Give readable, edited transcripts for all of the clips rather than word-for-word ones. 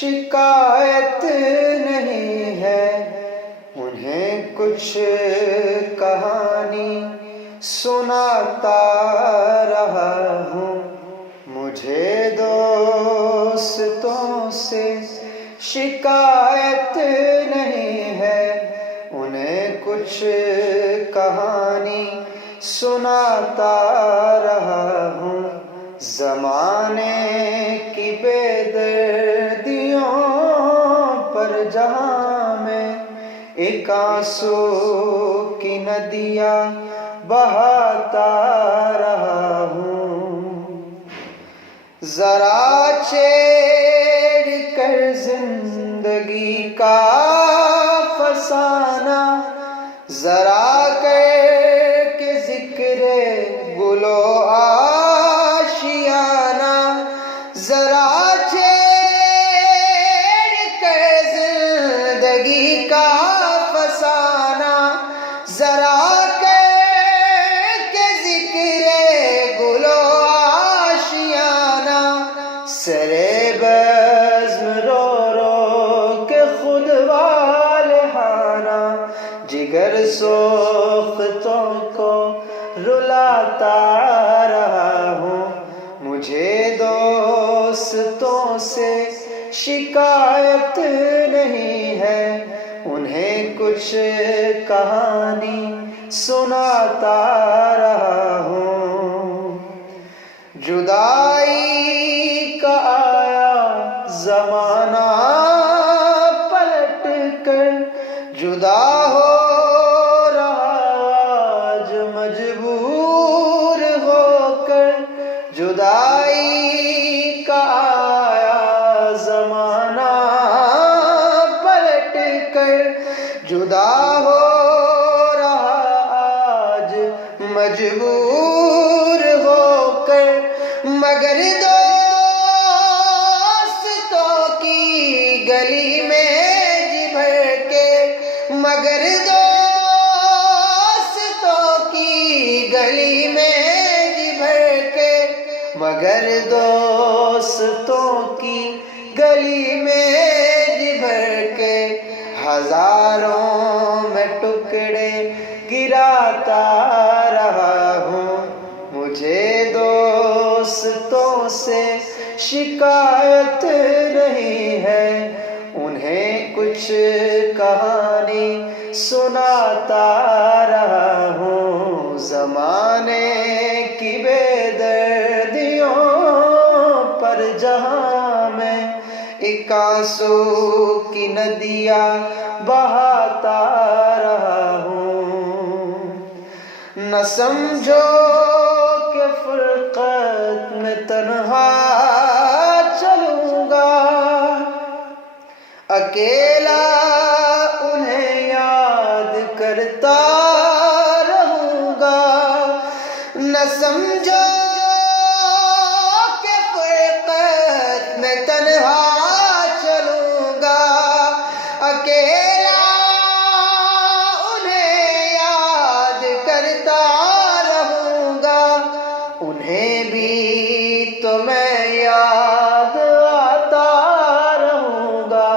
शिकायत नहीं है। उन्हें कुछ कहानी सुनाता रहा हूँ। मुझे दोस्तों से शिकायत नहीं है। उन्हें कुछ कहानी सुनाता रहा हूँ। ज़माने की बेदर्दियों पर जहाँ मैं एक आंसू की नदियाँ बहाता रहा हूँ। ज़रा छेड़ कर जिंदगी का फसाना, ज़रा करके ज़िक्रे गुलो आशियाना, ज़रा छेड़ कर जिंदगी का फसाना, ज़रा करके ज़िक्रे गुलो आशियाना। सरे बज़्म रो रो के खुद वाले हाना, जिगर सोख्तों को रुलाता रहा हूँ। मुझे दोस्तों से शिकायत नहीं है। उन्हें कुछ कहानी सुनाता रहा हूँ। जुदाई का आया ज़माना पलट कर, जुदा हो रहा आज मजबूर होकर। जुदाई का आया ज़माना पलट कर, जुदा हो रहा आज मजबूर होकर। मगर दोस्तों की गली में जी भर के, मगर दोस्तों की गली में जी भर के, मगर दोस्तों की गली में जी भर के। हजारों में टुकड़े गिराता रहा हूँ। मुझे दोस्तों से शिकायत नहीं है। उन्हें कुछ कहानी सुनाता रहा हूँ। ज़माने की बेदर्दियों पर जहाँ मैं एक आंसू की नदियाँ बहाता रहा हूँ। न समझो कि फुरक़त में तन्हा चलूँगा, अकेला उन्हें याद करता रहूँगा। न समझो कि फुरक़त में तन्हा चलूँगा, अकेला उन्हें याद करता रहूँगा। उन्हें भी तो मैं याद आता रहूँगा।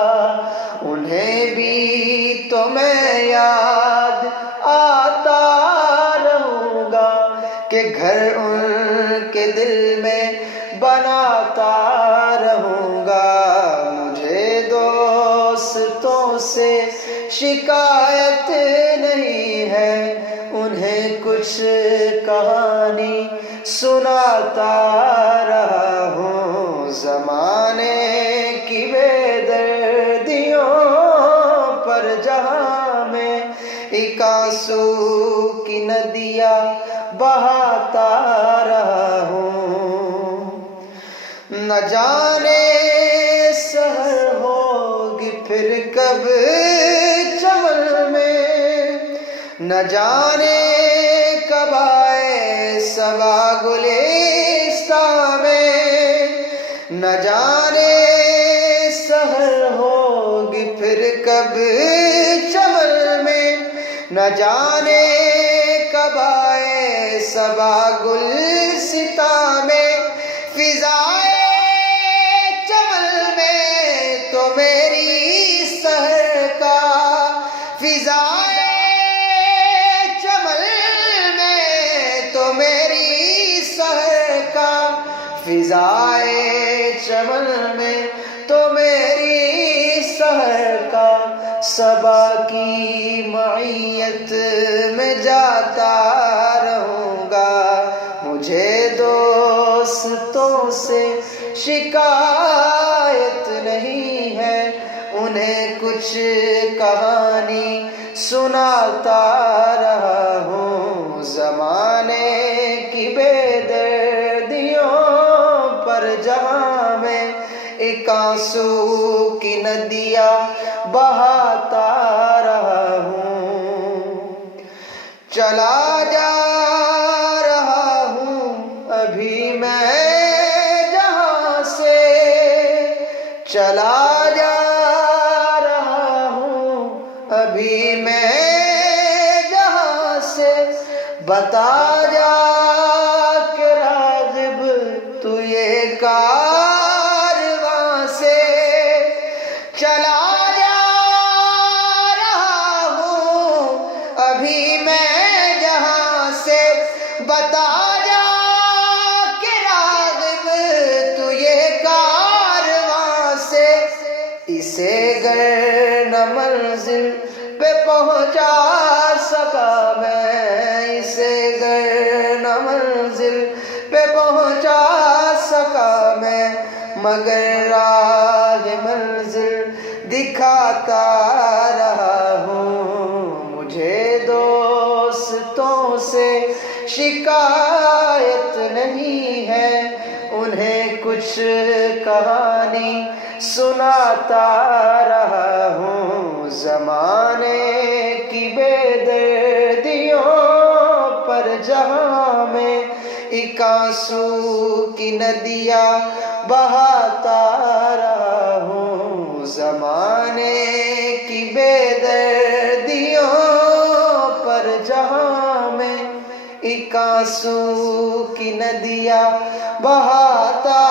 उन्हें भी तो मैं याद आता रहूँगा। कि घर उनके दिल में बनाता रहूँगा। मुझे दोस्तों से शिकायत नहीं है। उन्हें कुछ कहानी सुनाता रहा हूँ। ज़माने की बेदर्दियों पर जहाँ मैं एक आंसू की नदियाँ बहाता रहा हूँ। न जाने सहर होगी फिर कब चमन में, न जाने कब आए सबा गुलिस्तां में। न जाने सहर होगी फिर कब चमन में, न जाने कब आए सबा गुलिस्तां में। फिजाए चमन में तो चमन में, तो मेरी सहर का सबा की मईयत में जाता रहूँगा। मुझे दोस्तों से शिकायत नहीं है, उन्हें कुछ कहानी सुनाता रहा हूँ। ज़माने की बेदर्दियों पर जहाँ मैं एक आंसू की नदियाँ बहाता रहा हूँ। चला जा रहा हूँ अभी मैं जहाँ से, चला जा रहा हूँ अभी मैं जहाँ से। बता जा के राग़िब तू ये कारवां से, चला जा रहा हूँ अभी मैं जहाँ से। बता जा के राग़िब तू ये कारवां से। इसे गर न मंजिल पे पहुँचा सका मैं, इसे गर न मंजिल पे पहुँचा सका मैं, मगर राह मंजिल दिखाता रहा हूँ। मुझे दोस्तों से शिकायत नहीं है, उन्हें कुछ कहानी सुनाता रहा हूँ। ज़माने की बेदर्दियों पर जहाँ मैं एक आंसू की नदियाँ बहाता रहा हूँ। ज़माने की बेदर्दियों पर जहाँ मैं एक आंसू की नदियाँ बहाता